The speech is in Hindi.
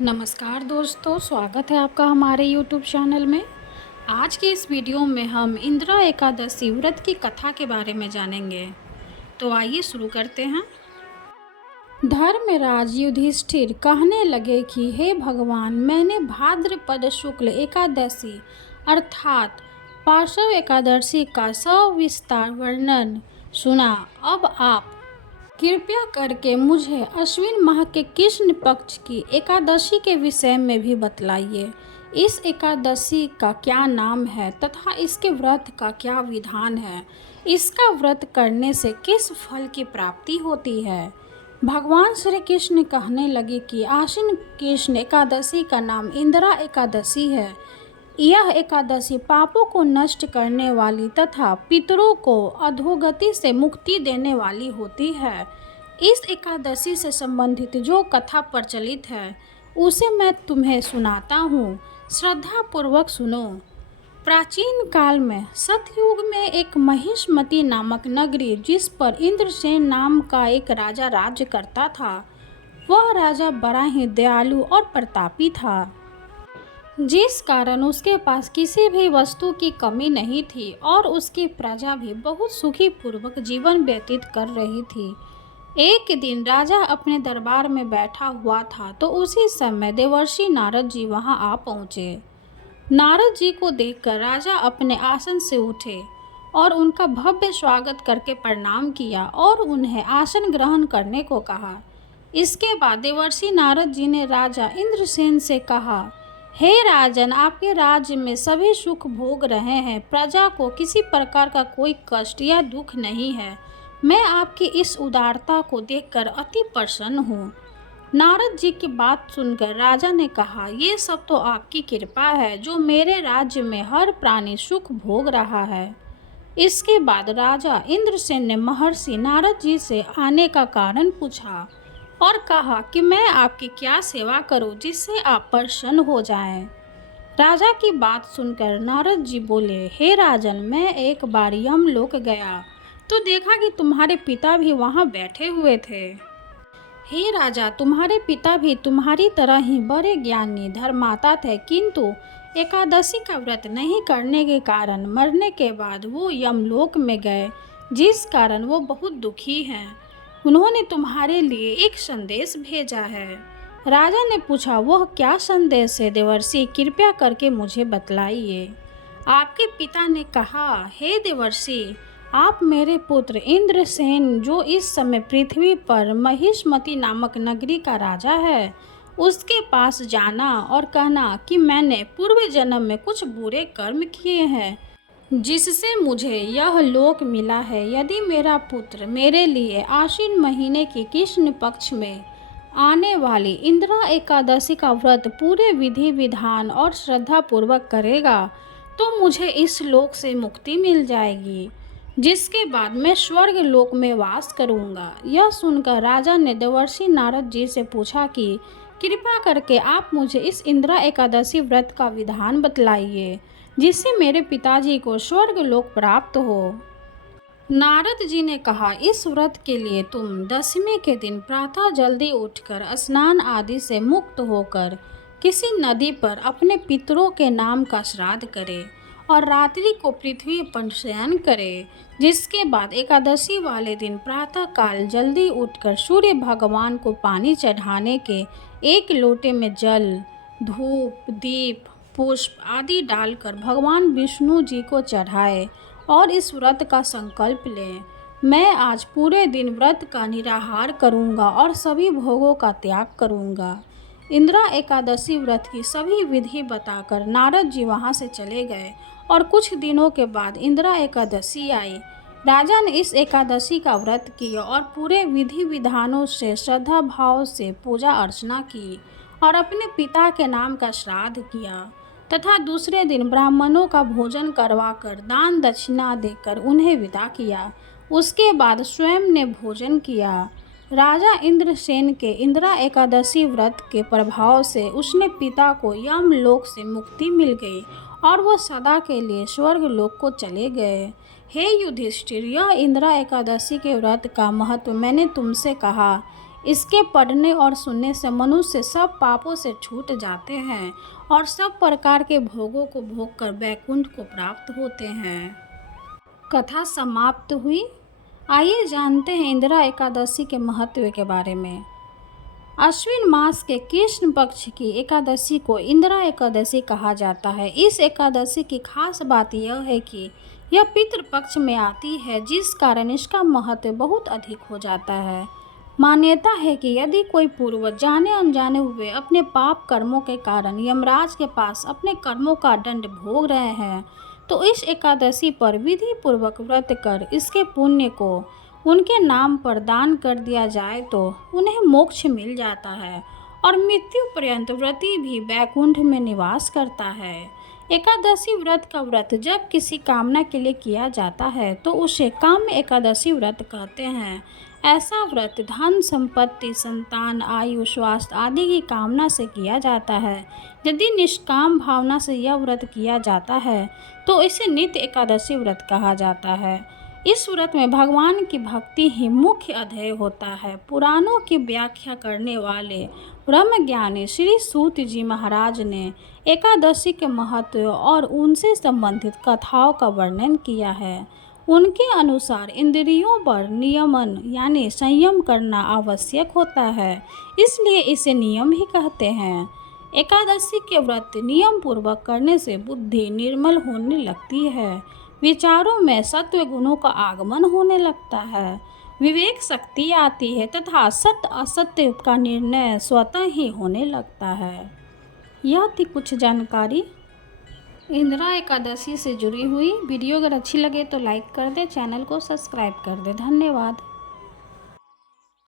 नमस्कार दोस्तों, स्वागत है आपका हमारे यूट्यूब चैनल में। आज के इस वीडियो में हम इंदिरा एकादशी व्रत की कथा के बारे में जानेंगे। तो आइए शुरू करते हैं। धर्मराज युधिष्ठिर कहने लगे कि हे भगवान, मैंने भाद्रपद शुक्ल एकादशी अर्थात पार्श्व एकादशी का सविस्तार वर्णन सुना। अब आप कृपया करके मुझे अश्विन माह के कृष्ण पक्ष की एकादशी के विषय में भी बतलाइए। इस एकादशी का क्या नाम है तथा इसके व्रत का क्या विधान है? इसका व्रत करने से किस फल की प्राप्ति होती है? भगवान श्री कृष्ण कहने लगे कि आश्विन कृष्ण एकादशी का नाम इंदिरा एकादशी है। यह एकादशी पापों को नष्ट करने वाली तथा पितरों को अधोगति से मुक्ति देने वाली होती है। इस एकादशी से संबंधित जो कथा प्रचलित है उसे मैं तुम्हें सुनाता हूँ, श्रद्धा पूर्वक सुनो। प्राचीन काल में सतयुग में एक महिष्मती नामक नगरी, जिस पर इंद्रसेन नाम का एक राजा राज्य करता था, वह राजा बड़ा ही दयालु और प्रतापी था, जिस कारण उसके पास किसी भी वस्तु की कमी नहीं थी और उसकी प्रजा भी बहुत सुखी पूर्वक जीवन व्यतीत कर रही थी। एक दिन राजा अपने दरबार में बैठा हुआ था तो उसी समय देवर्षि नारद जी वहां आ पहुंचे। नारद जी को देखकर राजा अपने आसन से उठे और उनका भव्य स्वागत करके प्रणाम किया और उन्हें आसन ग्रहण करने को कहा। इसके बाद देवर्षि नारद जी ने राजा इंद्रसेन से कहा, हे राजन, आपके राज्य में सभी सुख भोग रहे हैं, प्रजा को किसी प्रकार का कोई कष्ट या दुख नहीं है। मैं आपकी इस उदारता को देखकर अति प्रसन्न हूँ। नारद जी की बात सुनकर राजा ने कहा, ये सब तो आपकी कृपा है जो मेरे राज्य में हर प्राणी सुख भोग रहा है। इसके बाद राजा इंद्रसेन ने महर्षि नारद जी से आने का कारण पूछा और कहा कि मैं आपकी क्या सेवा करूं जिससे आप प्रसन्न हो जाएं। राजा की बात सुनकर नारद जी बोले, हे राजन, मैं एक बार यमलोक गया तो देखा कि तुम्हारे पिता भी वहां बैठे हुए थे। हे राजा, तुम्हारे पिता भी तुम्हारी तरह ही बड़े ज्ञानी धर्मात्मा थे, किंतु एकादशी का व्रत नहीं करने के कारण मरने के बाद वो यमलोक में गए, जिस कारण वो बहुत दुखी हैं। उन्होंने तुम्हारे लिए एक संदेश भेजा है। राजा ने पूछा, वह क्या संदेश है देवर्षि? कृपया करके मुझे बतलाइए। आपके पिता ने कहा, हे देवर्षि, आप मेरे पुत्र इंद्रसेन, जो इस समय पृथ्वी पर महिष्मती नामक नगरी का राजा है, उसके पास जाना और कहना कि मैंने पूर्व जन्म में कुछ बुरे कर्म किए हैं जिससे मुझे यह लोक मिला है। यदि मेरा पुत्र मेरे लिए आश्विन महीने के कृष्ण पक्ष में आने वाली इंदिरा एकादशी का व्रत पूरे विधि विधान और श्रद्धा पूर्वक करेगा तो मुझे इस लोक से मुक्ति मिल जाएगी, जिसके बाद मैं स्वर्ग लोक में वास करूंगा। यह सुनकर राजा ने देवर्षि नारद जी से पूछा कि कृपया करके आप मुझे इस इंदिरा एकादशी व्रत का विधान बतलाइए, जिससे मेरे पिताजी को स्वर्ग लोक प्राप्त हो। नारद जी ने कहा, इस व्रत के लिए तुम दशमी के दिन प्रातः जल्दी उठकर स्नान आदि से मुक्त होकर किसी नदी पर अपने पितरों के नाम का श्राद्ध करे और रात्रि को पृथ्वी पर शयन करे। जिसके बाद एकादशी वाले दिन प्रातः काल जल्दी उठकर सूर्य भगवान को पानी चढ़ाने के एक लोटे में जल, धूप, दीप, पुष्प आदि डालकर भगवान विष्णु जी को चढ़ाए और इस व्रत का संकल्प लें। मैं आज पूरे दिन व्रत का निराहार करूंगा और सभी भोगों का त्याग करूंगा। इंदिरा एकादशी व्रत की सभी विधि बताकर नारद जी वहां से चले गए और कुछ दिनों के बाद इंदिरा एकादशी आई। राजा ने इस एकादशी का व्रत किया और पूरे विधि विधानों से श्रद्धा भाव से पूजा अर्चना की और अपने पिता के नाम का श्राद्ध किया तथा दूसरे दिन ब्राह्मणों का भोजन करवाकर दान दक्षिणा देकर उन्हें विदा किया। उसके बाद स्वयं ने भोजन किया। राजा इंद्रसेन के इंदिरा एकादशी व्रत के प्रभाव से उसने पिता को यमलोक से मुक्ति मिल गई और वो सदा के लिए स्वर्ग लोक को चले गए। हे युधिष्ठिर, यह इंदिरा एकादशी के व्रत का महत्व मैंने तुमसे कहा। इसके पढ़ने और सुनने से मनुष्य सब पापों से छूट जाते हैं और सब प्रकार के भोगों को भोग कर वैकुंठ को प्राप्त होते हैं। कथा समाप्त हुई। आइए जानते हैं इंदिरा एकादशी के महत्व के बारे में। अश्विन मास के कृष्ण पक्ष की एकादशी को इंदिरा एकादशी कहा जाता है। इस एकादशी की खास बात यह है कि यह पितृपक्ष में आती है, जिस कारण इसका महत्व बहुत अधिक हो जाता है। मान्यता है कि यदि कोई पूर्वज जाने अनजाने हुए अपने पाप कर्मों के कारण यमराज के पास अपने कर्मों का दंड भोग रहे हैं, तो इस एकादशी पर विधि पूर्वक व्रत कर इसके पुण्य को उनके नाम पर दान कर दिया जाए तो उन्हें मोक्ष मिल जाता है और मृत्यु पर्यंत व्रती भी वैकुंठ में निवास करता है। एकादशी व्रत का व्रत जब किसी कामना के लिए किया जाता है तो उसे काम्य एकादशी व्रत कहते हैं। ऐसा व्रत धन, संपत्ति, संतान, आयु, स्वास्थ्य आदि की कामना से किया जाता है। यदि निष्काम भावना से यह व्रत किया जाता है तो इसे नित्य एकादशी व्रत कहा जाता है। इस व्रत में भगवान की भक्ति ही मुख्य अध्यय होता है। पुराणों की व्याख्या करने वाले ब्रह्मज्ञानी श्री सूत जी महाराज ने एकादशी के महत्व और उनसे संबंधित कथाओं का वर्णन किया है। उनके अनुसार इंद्रियों पर नियमन यानी संयम करना आवश्यक होता है, इसलिए इसे नियम ही कहते हैं। एकादशी के व्रत नियम पूर्वक करने से बुद्धि निर्मल होने लगती है, विचारों में सत्व गुणों का आगमन होने लगता है, विवेक शक्ति आती है तथा सत्य असत्य का निर्णय स्वतः ही होने लगता है। यह थी कुछ जानकारी इंदिरा एकादशी से जुड़ी हुई। वीडियो अगर अच्छी लगे तो लाइक कर दें, चैनल को सब्सक्राइब कर दें। धन्यवाद।